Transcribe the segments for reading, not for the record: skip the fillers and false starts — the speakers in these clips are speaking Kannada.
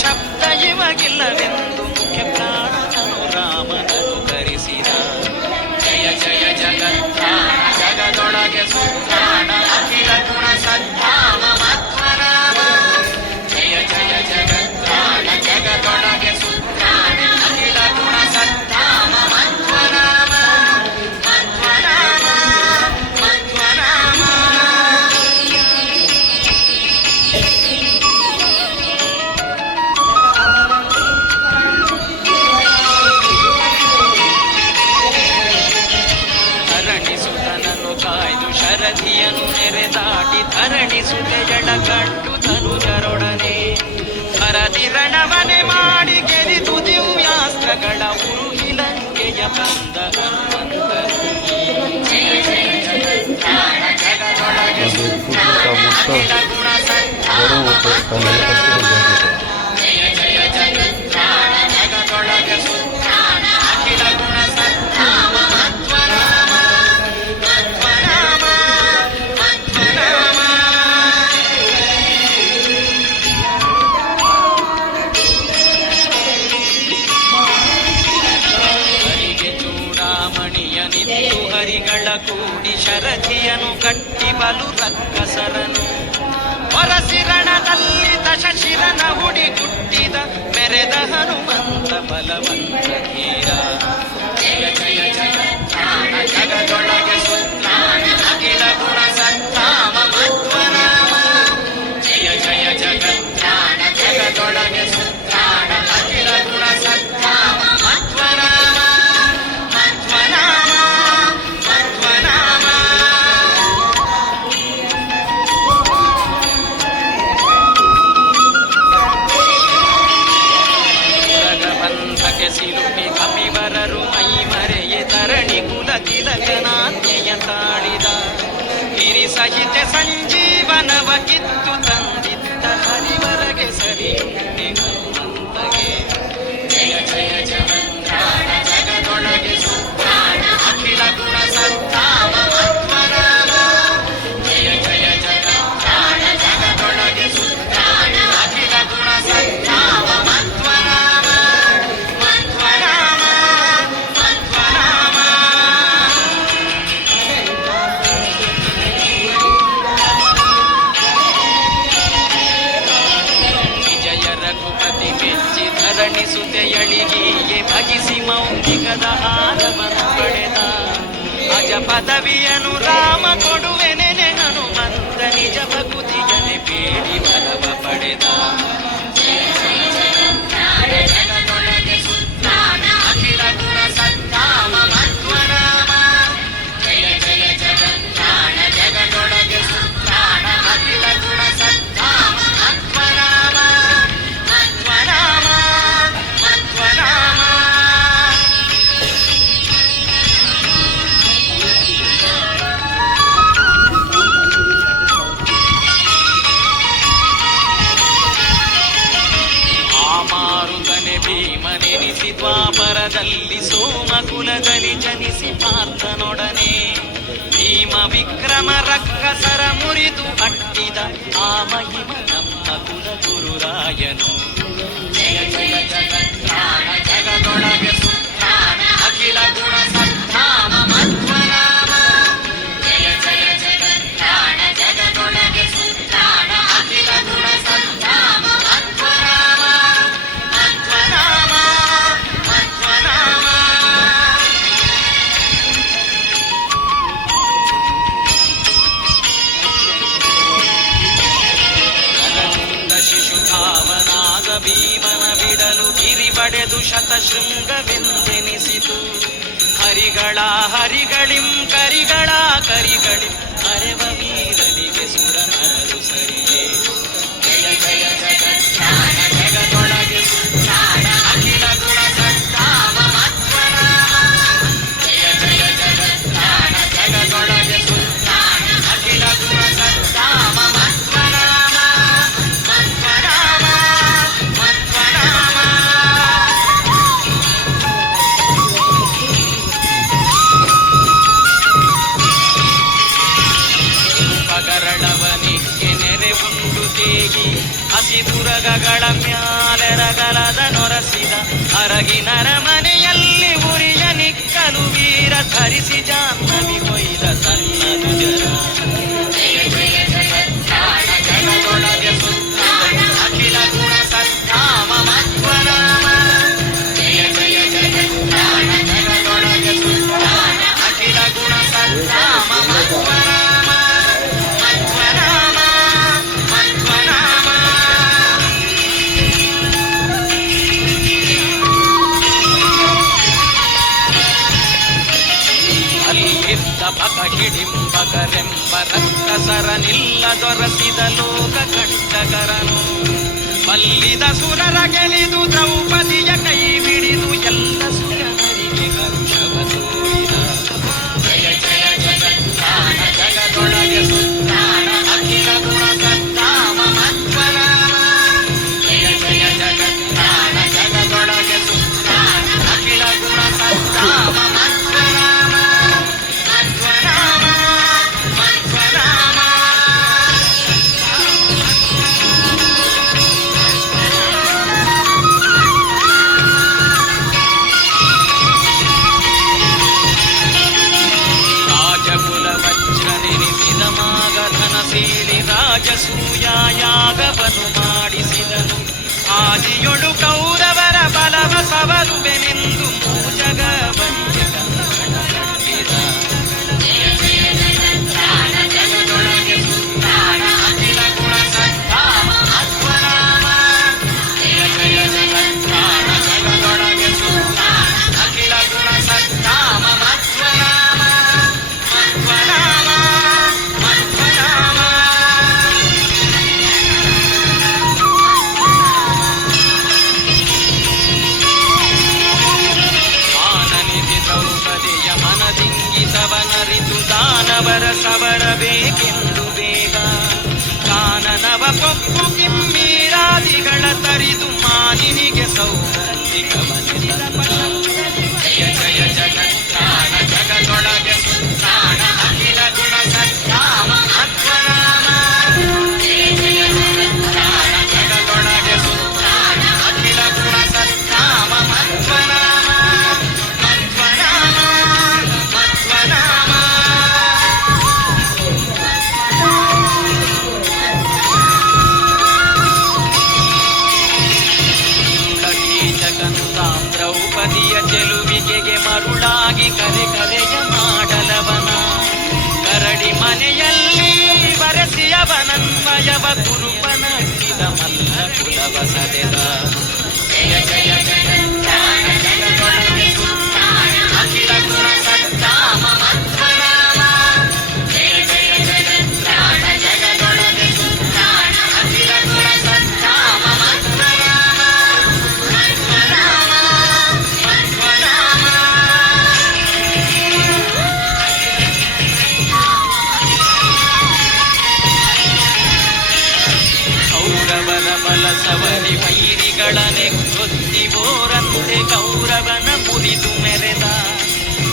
ಶಬ್ದ ಇವಗಿಲ್ಲವೆಂದು ಮುಖ್ಯ ಪ್ರಾಣನನು ರಾಮನನು ಕರೆಸಿದ. ಜಯ ಜಯ ಜಗದೊಳಗೆ ಸುತ್ತಾಡ ಅಖಿಲ ಗುಣ ಸದ್ಧಾಮ ಮಧ್ವನಾಮ. ಜಯ ಜಯ ಜಗತ್ರಾಣ ಜಗದೊಳಗೆ ಸುತ್ತಾಡ ಅಖಿಲ ಗುಣ ಸದ್ಧಾಮ ಮಧ್ವನಾಮ ಮಧ್ವನಾಮ ಮಧ್ವನಾಮ. ಧರಣಿಸುತನನ್ನು ಕಾಯ್ದು ಶರಧಿಯನು ನೆರೆದಾಟಿ ಧರಣಿಸುತ್ತೆ ಜಡ ಕಂಡು ಧನುಜರೊಡನೆ ಹರದಿರಣವನೆ ಮಾಡಿ ಗೆರಿದು ದಿವ್ಯಾಸ್ತ್ರಗಳ ಉರುಗಿ ಲಂಕೆಯ ಬಂದ ಹನುಮಂತರು. ಜಯ ಜಯ ಜಗತ್ರಾಣ ಜಗದೊಳಗೆ ಸುತ್ತಾಡ ಅಖಿಲ ಗುಣ ಸದ್ಧಾಮ ಮಧ್ವನಾಮ. ಜಯ ಜಯ ಜಗತ್ರಾಣ ಜಗದೊಳಗೆ ಸುತ್ತಾಡ ಅಖಿಲ ಗುಣ ಸದ್ಧಾಮ ಮಧ್ವನಾಮ ಮಧ್ವನಾಮ ಮಧ್ವನಾಮ. ಹರಿಗೆ ಚೂಡಾಮಣಿಯನಿತ್ತು ಹರಿಗಳ ಕೂಡಿ ಶರಧಿಯನು ಕಟ್ಟಿ ಬಲು ರಕ್ಕಸರನು ಹೊರಸಿರಣದಲ್ಲಿ ದಶಶಿರನ ಹುಡಿ ಹುಟ್ಟಿದ ಮೆರೆದ ಹನುಮಂತ ಬಲವಂತ ಧೀರ. ಜಯ ಜಯ ಜಗತ್ರಾಣ ಜಗದೊಳಗೆ ಸುತ್ತಾಡ ಅಖಿಲ ಗುಣ ಸದ್ಧಾಮ ಮಧ್ವನಾಮ. ಜಯ ಜಯ ಜಗತ್ರಾಣ ಜಗದೊಳಗೆ ಸುತ್ತಾಡ ಅಖಿಲ ಗುಣ ಸದ್ಧಾಮ ಮಧ್ವನಾಮ ಮಧ್ವನಾಮ ಮಧ್ವನಾಮ. ಜಗಬಂಧಕ್ಕೆ ಸಿಲುಕಿ ಕಪಿವರರು ಮೈ ಮರೆಯೆ ತರಣಿ ಕುಲ ತಿಲಕನಾಜ್ಞೆಯ ತಾಳಿದ ಹಿರಿ ಸಹಿತ ಸಂಜೀವನವ ಕಿತ್ತು ತಂದಿದ್ದ ಹರಿವರಗೆ ಸರಿ ಹನುಮಂತಗೆ. ಜಯ ಜಯ ಜಗತ್ರಾಣ ಜಗದೊಳಗೆ ಸುತ್ತಾಡ ಅಖಿಲ ಗುಣ ಸದ್ಧಾಮ ಮಧ್ವನಾಮ. ಜಯ ಜಯ ಜಗತ್ರಾಣ ಜಗದೊಳಗೆ ಸುತ್ತಾಡ ಅಖಿಲ ಗುಣ ಸದ್ಧಾಮ ಮಧ್ವನಾಮ ಮಧ್ವನಾಮ ಮಧ್ವನಾಮ. ವಿಜಯ ರಘುಪತಿ ಮೆಚ್ಚಿ ಧರಣಿಸುತೆಯಳಿಗೆಯೇ ಭಜಿಸಿ ಮೌಖಿಕದ ಹಾರವನ್ನು ಪಡೆದ ಅಜ ಪದವಿಯನು ರಾಮ ಕೊಡುವೆ ನೆನೆ ಹನುಮಂತ ನಿಜ ಭಕುತಿಯನೆ ಬೇಡಿ ಬಲವ ಪಡೆದ. ಜಯ ಜಯ ಜಗತ್ರಾಣ ಜಗದೊಳಗೆ ಸುತ್ತಾಡ ಅಖಿಲ ಗುಣ ಸದ್ಧಾಮ ಮಧ್ವನಾಮ. ಜಯ ಜಯ ಜಗತ್ರಾಣ ಜಗದೊಳಗೆ ಸುತ್ತಾಡ ಅಖಿಲ ಗುಣ ಸದ್ಧಾಮ ಮಧ್ವನಾಮ ಮಧ್ವನಾಮ ಮಧ್ವನಾಮ. ಆ ಮಾರುತನೆ ಭೀಮನೆನಿಸಿ ದ್ವಾಪರದಲ್ಲಿ ಸೋಮಕುಲದಲ್ಲಿ ಜನಿಸಿ ಪಾರ್ಥನೊಡನೆ ಭೀಮ ವಿಕ್ರಮ ರಕ್ಕಸರ ಮುರಿದು ಅಟ್ಟಿದ ಆ ಮಹಿಮ ನಮ್ಮ ಕುಲ ಗುರುರಾಯನು. ಜಯ ಜಯ ಜಗತ್ರಾಣ ಜಗದೊಳಗೆ ಸುತ್ತಾಡ ಅಖಿಲ ಗುಣ ಸದ್ಧಾಮ ಮಧ್ವನಾಮ. ಜಯ ಜಯ ಜಗತ್ರಾಣ ಜಗದೊಳಗೆ ಸುತ್ತಾಡ ಅಖಿಲ ಗುಣ ಸದ್ಧಾಮ ಮಧ್ವನಾಮ ಮಧ್ವನಾಮ ಮಧ್ವನಾಮ. ನರಗುಂದ ಶಿಶುಭಾವನಾಗ ಭೀಮನ ಬಿಡಲು ಗಿರಿ ಪಡೆದು ಶತಶೃಂಗವೆಂದೆನಿಸಿತು ಹರಿಗಳ ಹರಿಗಳಿಂ ಕರಿಗಳ ಕರಿಗಳಿಂ ಅರೆವ ವೀರನಿಗೆ ಸುರ ನರರು ಸರಿಯೇ. ಜಯ ಜಯ ಜಗತ್ರಾಣ ಜಗದೊಳಗೆ ಸುತ್ತಾಡ ಅಖಿಲ ಗುಣ ಸದ್ಧಾಮ ಮಧ್ವನಾಮ. ಜಯ ಜಯ ಜಗತ್ರಾಣ ಜಗದೊಳಗೆ ಸುತ್ತಾಡ ಅಖಿಲ ಗುಣ ಸದ್ಧಾಮ ಮಧ್ವನಾಮ ಮಧ್ವನಾಮ ಮಧ್ವನಾಮ. ಪಗರಳವನಿಗೆ ನೆರೆ ಉಂಡು ತೇಗಿ ಹಸಿದುರಗಗಳ ಮ್ಯಾಲೆರಗಲದ ನೊರಸಿದ ಅರಗಿನರ ಮನೆಯಲ್ಲಿ ಉರಿಯ ನಿಕ್ಕಲು ವೀರ ಧರಿಸಿ ಜಾಹ್ನವಿ ಕೊಯ್ದ ಸನ್ನದು ಜರ ಬಕ ಹಿಡಿಂಬಕರೆಂಬ ರಕ್ಕಸರ ನಿಲ್ಲದೊರಸಿದ ಲೋಕ ಕಂಟಕರನು ಮಲ್ಲಿದ ಸುರರ ಗೆಲಿದು ದ್ರೌಪದಿಯ ಕೈ ಹಿಡಿದು ಎಲ್ಲ ಸುರನರಿಗೆ ಹರುಷವ ತೋರಿದ ಜಯ ಜಯ ಜಗತ್ತಾನ ಜಗದೊಳಗೆ ಸುತ್ತಾನ ಅಖಿಲ ಗುಣ ಸದ್ದಾಮ ಮಧ್ವರಾಮ ಜಯ ಜಯ ಜಗತ್ತಾನ ಜಗದೊಳಗೆ ಸುತ್ತಾನ ಅಖಿಲ ಗುಣ ಸದ್ದಾಮ ಮಧ್ವರಾಮ ಮಧ್ವರಾಮ ಮಧ್ವರಾಮ ರಾಜಕುಲ ವಜ್ರ ನೆನೆಸಿದ ಮಾಗಧನ ಸೇರಿ ರಾಜಸೂಯಾಯಾಗವನ್ನು ಮಾಡಿಸಿದನು ಆದಿಯೊಳು ಕೌರವರ ಬಲವ ಸವರುವೆನೆಂದು ಮೂಜಗವನಿಗೆ ಕಂಕಣ ಕಟ್ಟಿದ ಜಯ ಜಯ ಜಗತ್ತಾನ ಜಗದೊಳಗೆ ಸುತ್ತಾನ ಅಖಿಲ ಗುಣ ಸದ್ದಾಮ ಮಧ್ವರಾಮ ಜಯ ಜಯ ಜಗತ್ತಾನ ಜಗದೊಳಗೆ ಸುತ್ತಾನ ಅಖಿಲ ಗುಣ ಸದ್ದಾಮ ಮಧ್ವರಾಮ ಮಧ್ವರಾಮ ಮಧ್ವರಾಮ ಕಾನನಿಧಿ ದ್ರೌಪದಿಯ ಮನದಿಂಗಿತವನರಿತು ದಾನವರ ಸವರಬೇಕೆಂದು ಬೇಗ ಕಾನನವ ಕೊಪ್ಪು ಕಿಮ್ಮೀರಾದಿಗಳ ತರಿದು ಮಾನಿನಿಗೆ ಸೌಗಂಧಿಕವನಿಸಿದ ಜಯ ಜಯ ಜಗತ್ತಾನ ಜಗದೊಳಗೆ ಸುತ್ತಾನ ಅಖಿಲ ಗುಣ ಸದ್ದಾಮ ಮಧ್ವರಾಮ ಜಯ ಜಯ ಜಗತ್ತಾನ ಜಗದೊಳಗೆ ಸುತ್ತಾನ ಅಖಿಲ ಗುಣ ಸದ್ದಾಮ ಮಧ್ವರಾಮ ಮಧ್ವರಾಮ ಮಧ್ವರಾಮ ಕೀಚಕಂತಾಂ ದ್ರೌಪದಿಯ ಚೆಲುವಿಗೆಗೆ ಮರುಳಾಗಿ ಕರೆ ಕರೆಯ ಮಾಡಲವನ ಕರಡಿ ಮನೆಯಲ್ಲಿ ಬರೆಸಿಯವನನ್ವಯವ ಕುರುಪನ ಅಟ್ಟಿದ ಮಲ್ಲ ಕುಲವ ಸದೆದ ಜಯ ಜಯ ಜಗತ್ತಾನ ಜಗದೊಳಗೆ ಸುತ್ತಾನ ಅಖಿಲ ಗುಣ ಸದ್ದಾಮ ಮಧ್ವರಾಮ ಜಯ ಜಯ ಜಗತ್ತಾನ ಜಗದೊಳಗೆ ಸುತ್ತಾನ ಅಖಿಲ ಗುಣ ಸದ್ದಾಮ ಮಧ್ವರಾಮ ಮಧ್ವರಾಮ ಮಧ್ವರಾಮ ಕೌರವರ ಬಲ ಸವರಿ ವೈರಿಗಳನೆ ಗೊತ್ತಿಬೋರಂತೆ ಕೌರವನ ಮುರಿದು ಮೆರೆದ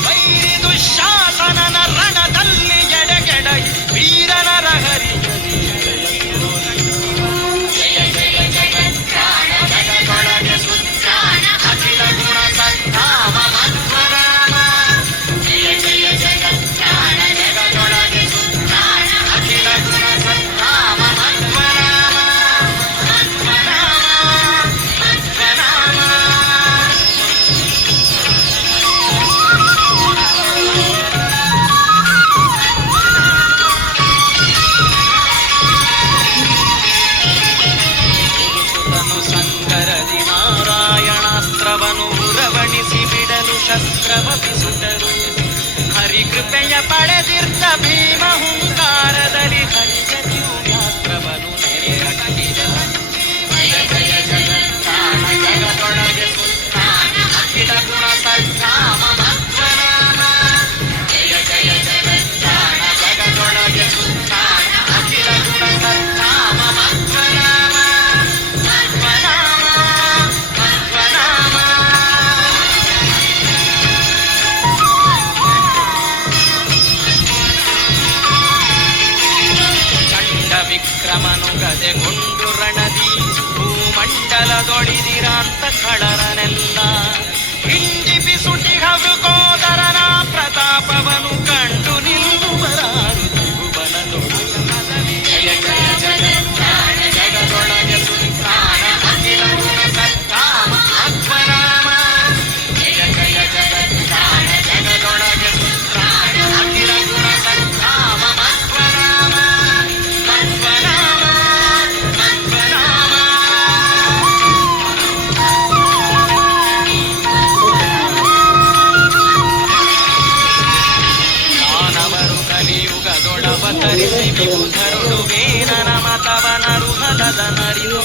ವೈರಿ ದುಶ್ಯಾಸನನ ರಣದಲ್ಲಿ ಎಡೆಗೆಡ ವೀರನರ ಹರಿಯಲಿ ಜಯ ಜಯ ಜಗತ್ತಾನ ಜಗದೊಳಗೆ ಸುತ್ತಾನ ಅಖಿಲ ಗುಣ ಸದ್ದಾಮ ಮಧ್ವರಾಮ ಜಯ ಜಯ ಜಗತ್ತಾನ ಜಗದೊಳಗೆ ಸುತ್ತಾನ ಅಖಿಲ ಗುಣ ಸದ್ದಾಮ ಮಧ್ವರಾಮ ಮಧ್ವರಾಮ ಮಧ್ವರಾಮ ಗುರುಸುತನು ಸಂಗರದಿ ನಾರಾಯಣಾಸ್ತ್ರವನು ಉರವಣಿಸಿ ಬಿಡಲು ಶಸ್ತ್ರವ ಬಿಸುಟರು ಹರಿಕೃಪೆಯ ಪಡೆದಿರ್ತ ಭೀಮ ಹುಂಕಾರದಲ್ಲಿ ಹರಿಗೆ ದಿವ್ಯಾಸ್ತ್ರವನು ನೆರೆ ಅಟ್ಟಿದ ಜಯ ಜಯ ಜಗತ್ತಾನ ಜಗದೊಳಗೆ ಸುತ್ತಾನ ಅಖಿಲ ಗುಣ ಸದ್ದಾಮ ಮಧ್ವರಾಮ ಜಯ ಜಯ ಜಗತ್ತಾನ ಜಗದೊಳಗೆ ಸುತ್ತಾನ ಅಖಿಲ ಗುಣ ಸದ್ದಾಮ ಮಧ್ವರಾಮ ಮಧ್ವರಾಮ ಮಧ್ವರಾಮ ಚಂಡ ವಿಕ್ರಮನು ಗದೆಗೊಂಡು ರಣದಿ ಭೂಮಂಡಲದೊಳಿದಿರಾಂತ ಖಳರನೆಲ್ಲ ಹಿಂಡಿ ಬಿಸುಟಿ ಹವುಕೋದರನ ಪ್ರತಾಪವನು ಕಂಡು ನಿಲ್ಲುವರಾರು ತ್ರಿಭುವನದೊಳು ಜಯ ಜಯ ಜಗತ್ತಾನ ಜಗದೊಳಗೆ ಸುತ್ತಾನ ಅಖಿಲ ಗುಣ ಸದ್ದಾಮ ಮಧ್ವರಾಮ ಜಯ ಜಯ ಜಗತ್ತಾನ ಜಗದೊಳಗೆ ಸುತ್ತಾನ ಅಖಿಲ ಗುಣ ಸದ್ದಾಮ ಮಧ್ವರಾಮ ಮಧ್ವರಾಮ ಮಧ್ವರಾಮ ಧರುಡು ವೇನನ ಮತವನರುಹಲದ ನರಿದು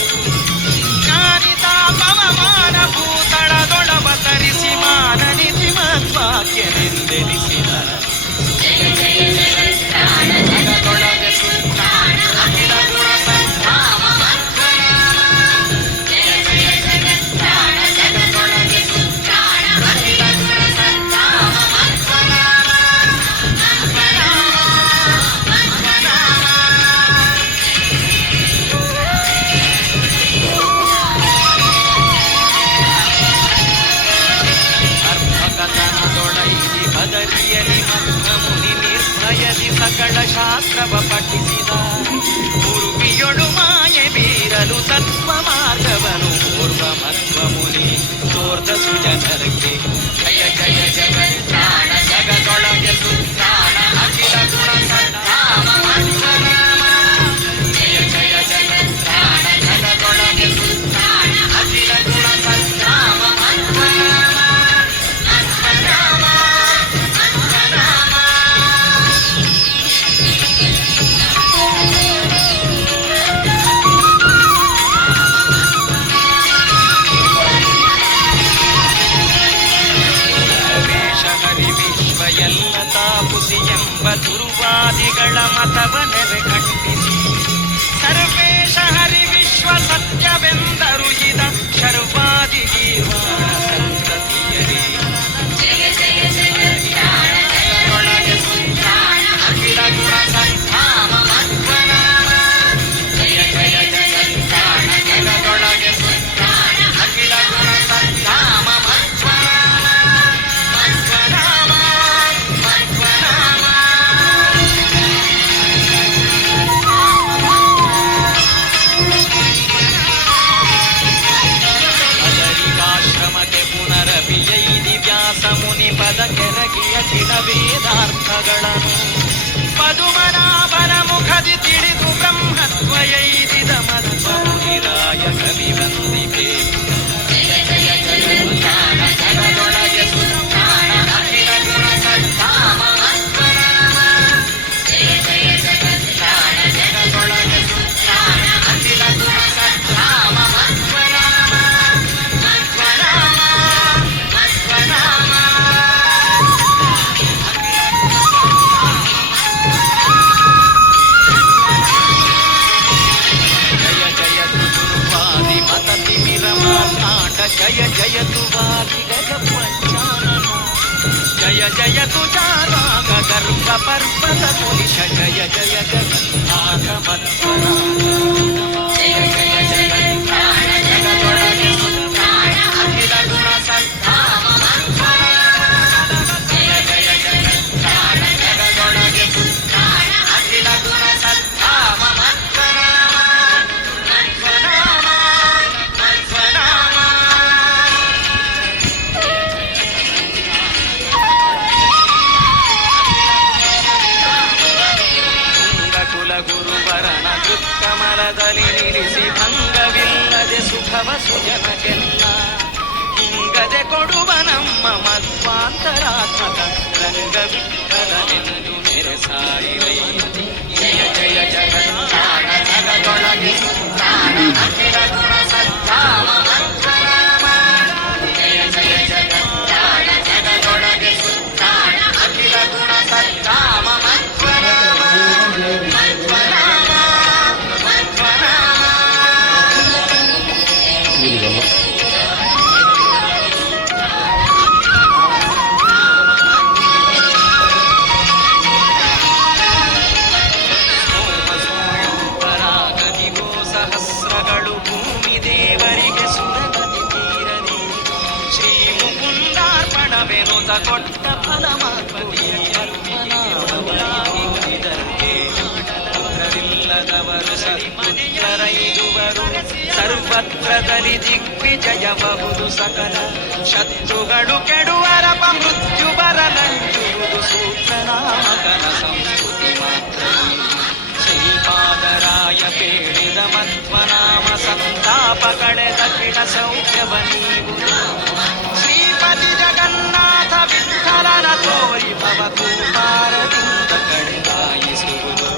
ಜ್ಞಾನಿತ ಪವಮಾನ ಭೂತಳದೊಳವತರಿಸಿ ಮಾನನಿಧಿ ಮಧ್ವಾಕ್ಯನೆಂದೆನಿಸಿದ ಜಗದೊಳಗೆ ಸುತ್ತಾಣ ಅಖಿಲ ಗುಣ ಸಂಧಾಮ ಮಧ್ವನಾಮ ಜಯ ಜಯ ಜಗತ್ತಾಣ ಜಗದೊಳಗೆ ಸುತ್ತಾಣ ಅಖಿಲ ಗುಣ ಸಂಧಾಮ ಮಧ್ವನಾಮ ಅರ್ಭಕತನದೊಳೈದಿ ಹದರಿಯಲಿ ಮಧ್ವಮುನಿ ನಿರ್ಭಯದಿ ಸಕಲ ಶಾಸ್ತ್ರವ ಪಠಿಸಿದ ಗುರುವಿಯೊಳು ಮಾಯೆ ಬೀರಲು ತತ್ವ ಮಾರ್ಗವನು ಪೂರ್ವ ಮಧ್ವಮುನಿ ತೋರ್ದ ಸುಜನರಿಗೆ ಜಯ ಜಯ ಜಗತ್ತಾಣ ಜಗದೊಳಗೆ ಸುತ್ತಾಣ ಅಖಿಲ ಗುಣ ಸಂಧಾಮ ಮಧ್ವನಾಮ ಜಯ ಜಯ ಜಗತ್ತಾಣ ಜಗದೊಳಗೆ ಸುತ್ತಾಣ ಅಖಿಲ ಗುಣ ಸಂಧಾಮ ಮಧ್ವನಾಮ ಮಧ್ವನಾಮ ಮಧ್ವನಾಮ. ವೇಷ ಹರಿ ವಿಶ್ವ ಎಲ್ಲ ತಾಪುಸಿ ಎಂಬ ದುರ್ವಾದಿಗಳ ಮತವನೆರೆ ಖಂಡಿಸಿ ಸರ್ವೇಶ ಹರಿ ವಿಶ್ವ ಸತ್ಯವೆಂದರು ಇದ ಶರ್ವಾದಿ ಗೀರ್ವಾಣ ಸಂತತಿಯರಿ ಜಯ ಜಯ ಜಗತ್ತಾಣ ಜಗದೊಳಗೆ ಸುತ್ತಾಣ ಅಖಿಲ ಗುಣ ಸಂಧಾಮ ಮಧ್ವನಾಮ ಜಯ ಜಯ ಜಗತ್ತಾಣ ಜಗದೊಳಗೆ ಸುತ್ತಾಣ ಅಖಿಲ ಗುಣ ಸಂಧಾಮ ಮಧ್ವನಾಮ ಮಧ್ವನಾಮ ಮಧ್ವನಾಮ. ಅದರಿಗಾಶ್ರಮಕ್ಕೆ ಪುನರಪಿಯೈದಿ ವ್ಯಾಸ ಮುನಿ ಪದ ಕೆರಗಿ ಅಖಿಲ ವೇದಾರ್ಥಗಳನ್ನು ಪದುಮನಾಭನ ಮುಖದಿ ತಿಳಿದು ಬ್ರಹ್ಮತ್ವಯೈದಿದ ಮಧ್ವ ಮುನಿರಾಯ ಕವಿ ವಂದಿಪೆ ಜಯ ಜಯ ಜಗತ್ತಾಣ ಜಗದೊಳಗೆ ಸುತ್ತಾಣ ಅಖಿಲ ಗುಣ ಸಂಧಾಮ ಮಧ್ವನಾಮ ಜಯ ಜಯ ಜಗತ್ತಾಣ ಜಗದೊಳಗೆ ಸುತ್ತಾಣ ಅಖಿಲ ಗುಣ ಸಂಧಾಮ ಮಧ್ವನಾಮ ಮಧ್ವನಾಮ ಮಧ್ವನಾಮ. ಜಯ ಜಯತು ದುರ್ವಾದಿ ಮತ ತಿಮಿರ ಮಾರ್ತಾಂಡ ಜಯ ಜಯತು ವಾದಿ ಗಜ ಪಂಚಾನನ ಜಯ ಜಯತು ಜಾರಾಗ ಗರ್ಭ ಪರ್ವತ ಪುರುಷ ಜಯ ಜಯ ಜಗನ್ನಾಥ ಮಧ್ವನಾಮ ಜಯ ಜಯ ಜಗತ್ತಾಣ ಜಗದೊಳಗೆ ಸುತ್ತಾಣ ಅಖಿಲ ಗುಣ ಸಂಧಾಮ ಮಧ್ವನಾಮ ಜಯ ಜಯ ಜಗತ್ತಾಣ ಜಗದೊಳಗೆ ಸುತ್ತಾಣ ಅಖಿಲ ಗುಣ ಸಂಧಾಮ ಮಧ್ವನಾಮ ಮಧ್ವನಾಮ ಮಧ್ವನಾಮ. ತುಂಗಕುಲ ಗುರುವರನ ಕೃತ್ಕಮಲದಲ್ಲಿ ನಿಲ್ಲಿಸಿ ಭಂಗವಿಲ್ಲದೆ ಸುಖವ ಸುಜನಕ್ಕೆಲ್ಲ ಹಿಂಗದೆ ಕೊಡುವ ನಮ್ಮ ಮಧ್ವಾಂತರಾತ್ಮಕ ರಂಗವಿಠಲನೆಂದು ಮೆರೆಸಾಯಿರೈ ಜಯ ಜಯ ಜಗತ್ತಾಣ ಜಗದೊಳಗೆ ಸುತ್ತಾಣ ಅಖಿಲ ಗುಣ ಸಂಧಾಮ ಮಧ್ವನಾಮ ಜಯ ಜಯ ಜಗತ್ತಾಣ ಜಗದೊಳಗೆ ಸುತ್ತಾಣ ಅಖಿಲ ಗುಣ ಸಂಧಾಮ ಮಧ್ವನಾಮ ಮಧ್ವನಾಮ ಮಧ್ವನಾಮ. ಪರಾಗದಿಗೋ ಸಹಸ್ರಗಳು ಭೂಮಿ ದೇವರಿಗೆ ಸುರಗತಿ ತೀರಲಿ ಶ್ರೀ ಮುಕುಂದಾರ್ಪಣವೆನುತ ಕೊಟ್ಟ ಫಲಮಾತ್ಮತಿಯ ಪುತ್ರವಿಲ್ಲದವರು ಸತ್ಪುತ್ರರೈದುವರು ಸರ್ವತ್ರದಲ್ಲಿ ದಿಗ್ವಿಜಯಬಹುದು ಸಕಲ ಶತ್ರುಗಳು ಕೆಡುವರಪ ಮೃತ್ಯು ಬರಲಂಜುವುದು ಸೂತ್ರನಾಮಕನ ಸಂಸ್ಕೃತಿ ಮಾತ್ರ ಶ್ರೀಪಾದರಾಯ ಪೇಳಿದ ಮಧ್ವನಾಮ ಸಂತಾಪ ಕಳೆದ ಕಿಡ ಸೌಖ್ಯವ ನೀವು ಶ್ರೀಪತಿ ಜಗನ್ನಾಥ ವಿಠಲನ ತೋರಿ ಭವ ಕುಮಾರದಿಂದ ಕಳೆದಾಯಿಸುವುದು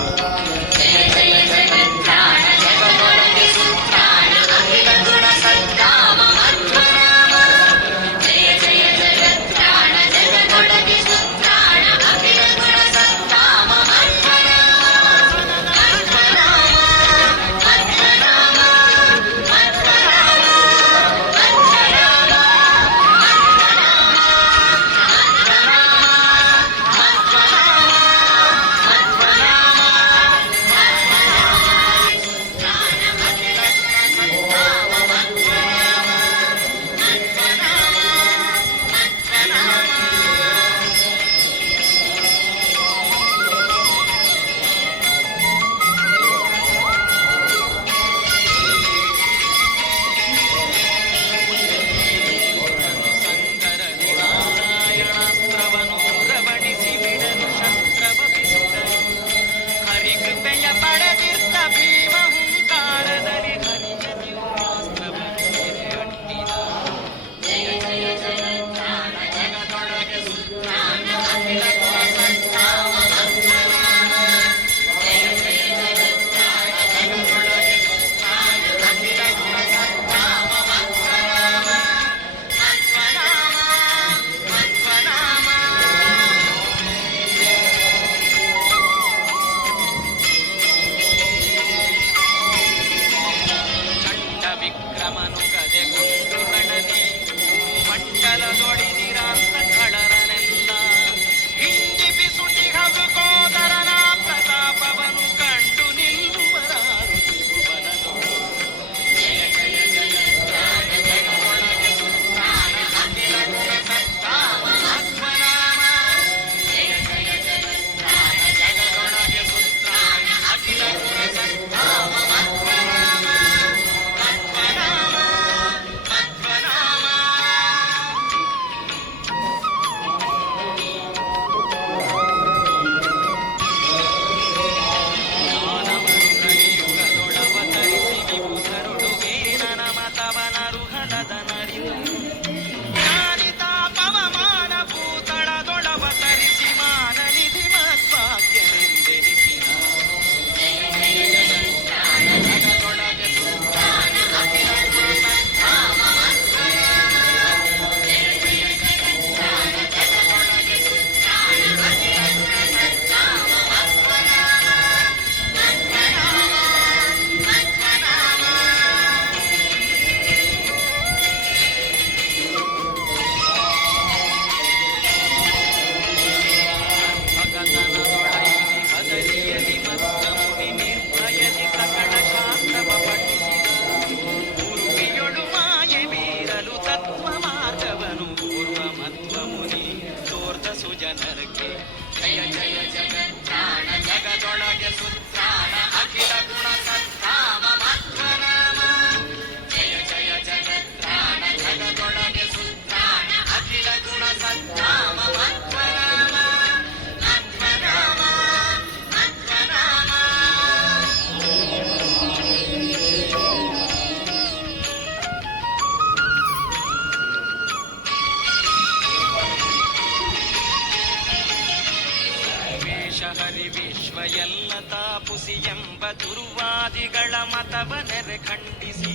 ಹರಿ ವಿಶ್ವ ಎಲ್ಲ ತಾಪುಸಿ ಎಂಬ ದುರ್ವಾದಿಗಳ ಮತವನೆರೆ ಖಂಡಿಸಿ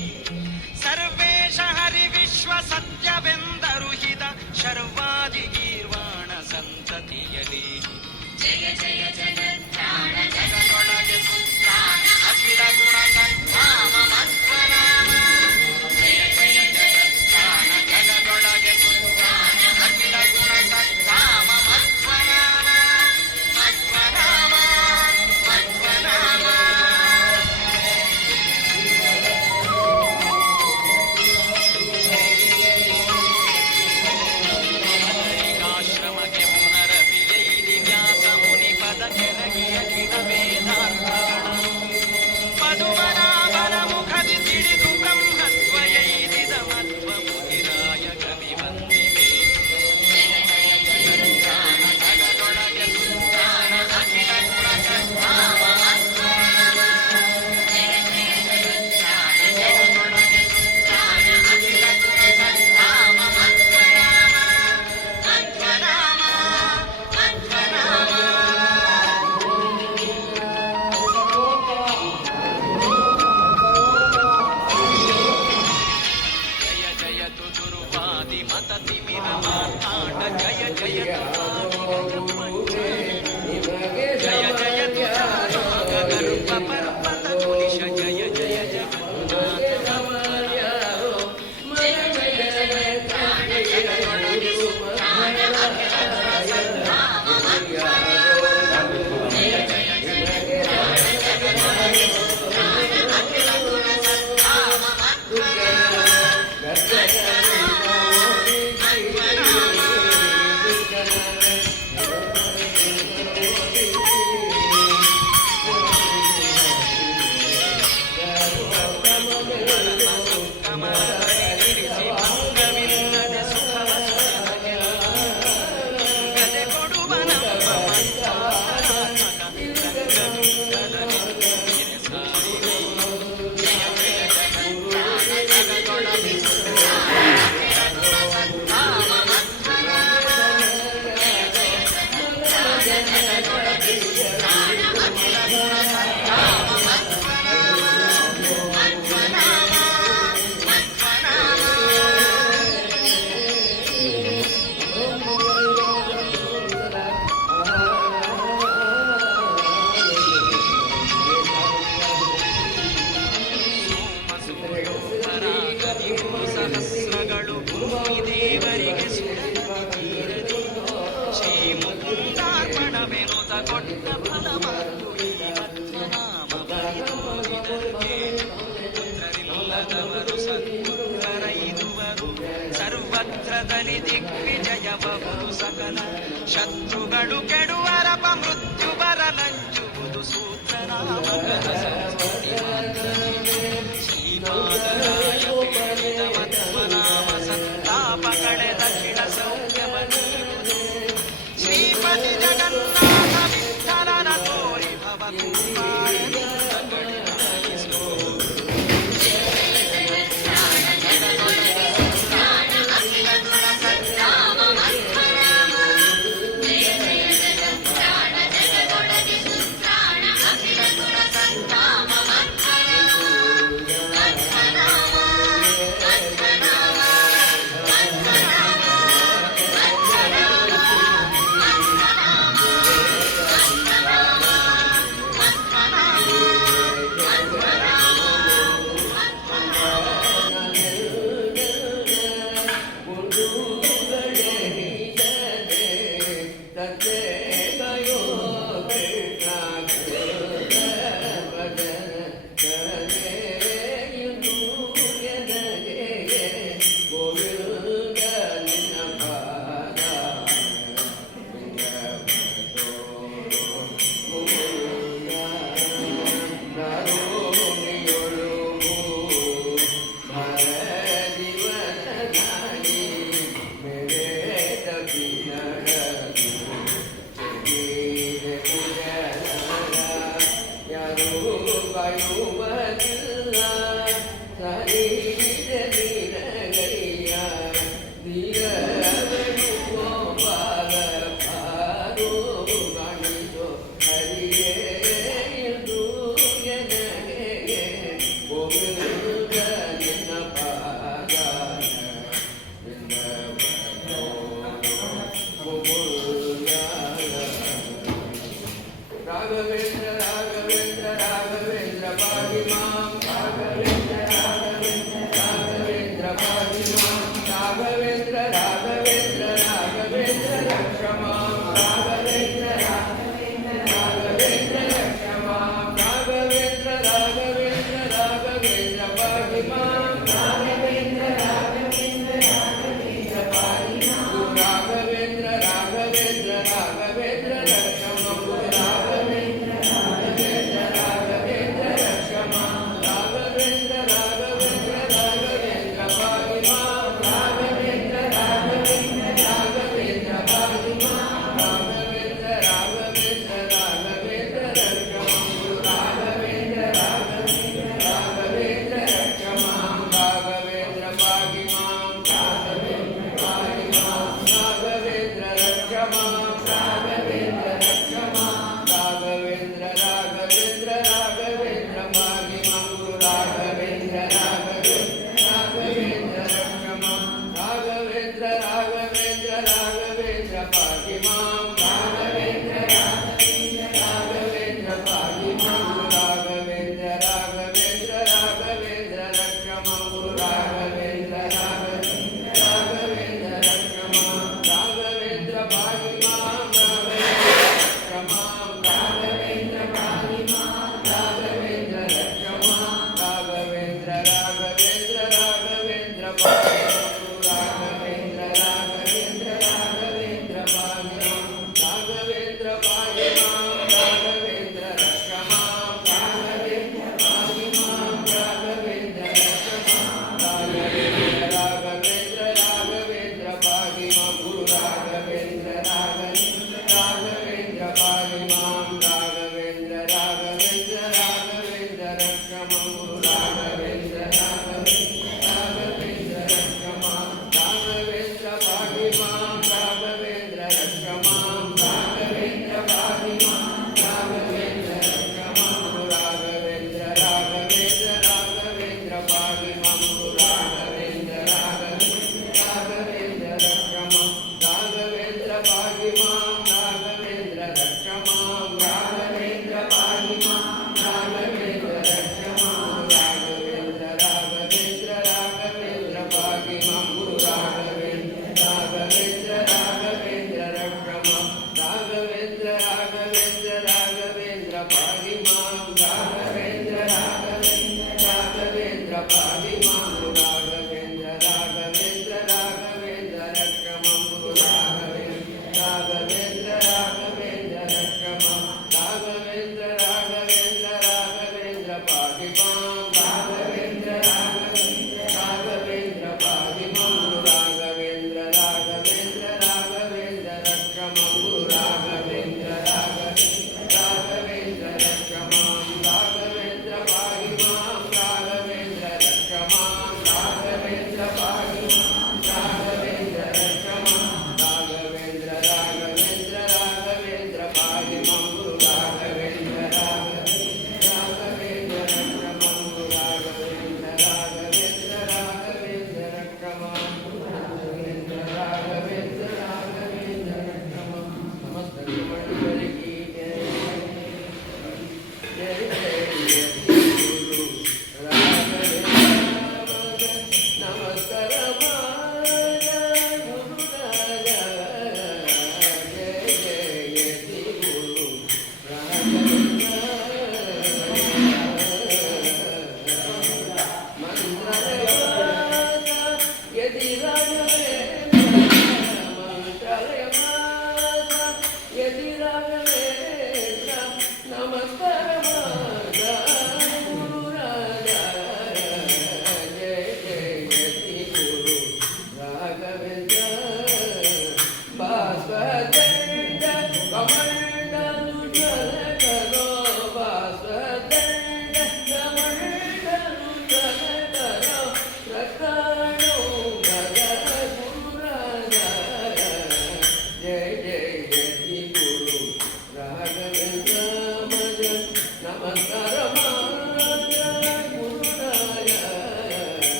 ಸರ್ವೇಶ ಹರಿ ವಿಶ್ವ ಸತ್ಯವೆಂದರು ಹಿತ ಶರ್ವಾದಿ ಗೀರ್ವಾಣ ಸಂತತಿಯಲಿ ಜಯ ಜಯ ಜಗತ್ರಾಣ ಜಗದೊಳಗೆ ಸುತ್ತಾಣ ಅಖಿಲ ಗುಣ ಸಂಧಾಮ ಮಧ್ವನಾಮ ಜಯ ಜಯ ಜಗತ್ರಾಣ ಜಗದೊಳಗೆ ಸುತ್ತಾಣ ಅಖಿಲ ಗುಣ ಸಂಧಾಮ ಮಧ್ವನಾಮ ಮಧ್ವನಾಮ ಮಧ್ವನಾಮ ಆಶ್ರಮಕ್ಕೆ ಪುನರಪಿಯೈದಿ ವ್ಯಾಸ ಮುನಿ ಪದ ಕೆಳಗಿಯ ಕಿಡ ವೇದಾರ್ಥಗಳನ್ನು ಪದುಮನಾಭನ ಮುಖದಿ ತಿಳಿದು ಬ್ರಹ್ಮತ್ವಯೈದಿದ ಮಧ್ವ ಮುನಿರಾಯ ಕವಿ ವಂದಿವೆ ಜಯ ಜಯ ಜಗತ್ರಾಣ ಜಗದೊಳಗೆ ಸುತ್ತಾಣ ಅಖಿಲ ಗುಣ ಸಂಧಾಮ ಮಧ್ವನಾಮ ಜಯ ಜಯ ಜಗತ್ರಾಣ ಜಗದೊಳಗೆ ಸುತ್ತಾಣ ಅಖಿಲ ಗುಣ ಸಂಧಾಮ ಮಧ್ವನಾಮ ಮಧ್ವನಾಮ ಮಧ್ವನಾಮ ಜಯ ಜಯತು ದುರ್ವಾದಿ ಮತ ತಿಮಿರ ಮಾರ್ತಾಂಡ ಜಯ ಜಯತು ಜಯ ಜಯತು ಗರ್ಭ ಪರ್ವತ ಕುಲಿಶ ಜಯ ಜಯ ಜಗನ್ನಾಥ ಜಯ ಜಯ ಜಗತ್ರಾಣ ಜಗದೊಳಗೆ ಸುತ್ತಾಣ ಅಖಿಲ ಗುಣ ಸಂಧಾಮ ಮಧ್ವನಾಮ ಜಯ ಜಯ ಜಗತ್ರಾಣ ಜಗದೊಳಗೆ ಸುತ್ತಾಣ ಅಖಿಲ ಗುಣ ಸಂಧಾಮ ಮಧ್ವನಾಮ ಮಧ್ವನಾಮ ಮಧ್ವನಾಮ ಕಮಲದಡಿಗಿರಿಸಿ ಭಂಗವಿಲ್ಲದೆ ಸುಖವ ಗದೆ ಕೊಡುವ ನಮ್ಮ ಮಂತ್ರಾತ್ಮಕ ರಂಗವಿಲ್ಲದೆ ಸಾರಿವೆ ಜಯ ಜಯ ಜಗತ್ರಾಣ ಜಗದೊಳಗೆ ಸುತ್ತಾಣ ಅಖಿಲ ಗುಣ ಸಂಧಾಮ ಮಧ್ವನಾಮ ಜಯ ಜಯ ಜಗತ್ರಾಣ ಜಗದೊಳಗೆ ಸುತ್ತಾಣ ಅಖಿಲ ಗುಣ ಸಂಧಾಮ ಮಧ್ವನಾಮ ಮಧ್ವನಾಮ ಮಧ್ವನಾಮ ಸೋಮಸೂರ್ಯೋಪರಾಗದಿಗೂ ಸಹಸ್ರಗಳು ಭೂಮಿ ದೇವರಿಗೆ ಸುರತೀರದಿ ಶ್ರೀ ಮುಕುಂದಾರ್ಪಣವೆನುತ ಕೊಟ್ಟ ಫಲವಾದು ಈ ಮಧ್ವನಾಮ ಬರಿದೋರಿದರಿಗೆ ಪುತ್ರರಿಲ್ಲದವರು ಸತ್ಪುತ್ರರೈದುವರು ಸರ್ವತ್ರದಲ್ಲಿ ದಿಗ್ವಿಜಯಬಹುದು ಸಕಲ ಶತ್ರುಗಳು ಕೆಡುವರಪ ಮೃತ್ಯು ಬರಲಂಚುವುದು ಸೂತ್ರನಾಮಕರ ಸಂಸ್ಕೃತಿ ಶ್ರೀಪಾದರಾಯ ಪೀಡಿತ ಮಧ್ವನಾಮ ಸಂತಾಪ ಕಳೆದ ಕಿಡ ಸೌಖ್ಯವ ನೀಡುವುದು ಶ್ರೀಪತಿ ಜಗನ್ನಾಥ ವಿಠಲನ ತೋರಿ ಭವ ಕುಮಾರನಿಂದ ಕಡಿದಾಯಿಸೋ ಜಯ ಜಯ ಜಗತ್ರಾಣ ಜಗದೊಳಗೆ ಸುತ್ತಾಣ ಅಖಿಲ ಗುಣ ಸಂಧಾಮ ಮಧ್ವನಾಮ ಜಯ ಜಯ ಜಗತ್ರಾಣ ಜಗದೊಳಗೆ ಸುತ್ತಾಣ ಅಖಿಲ ಗುಣ ಸಂಧಾಮ ಮಧ್ವನಾಮ ಮಧ್ವನಾಮ ಮಧ್ವನಾಮ ಮಧ್ವನಾಮ ಮಧ್ವನಾಮ ಮಧ್ವನಾಮ ಹರಿ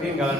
Tinggal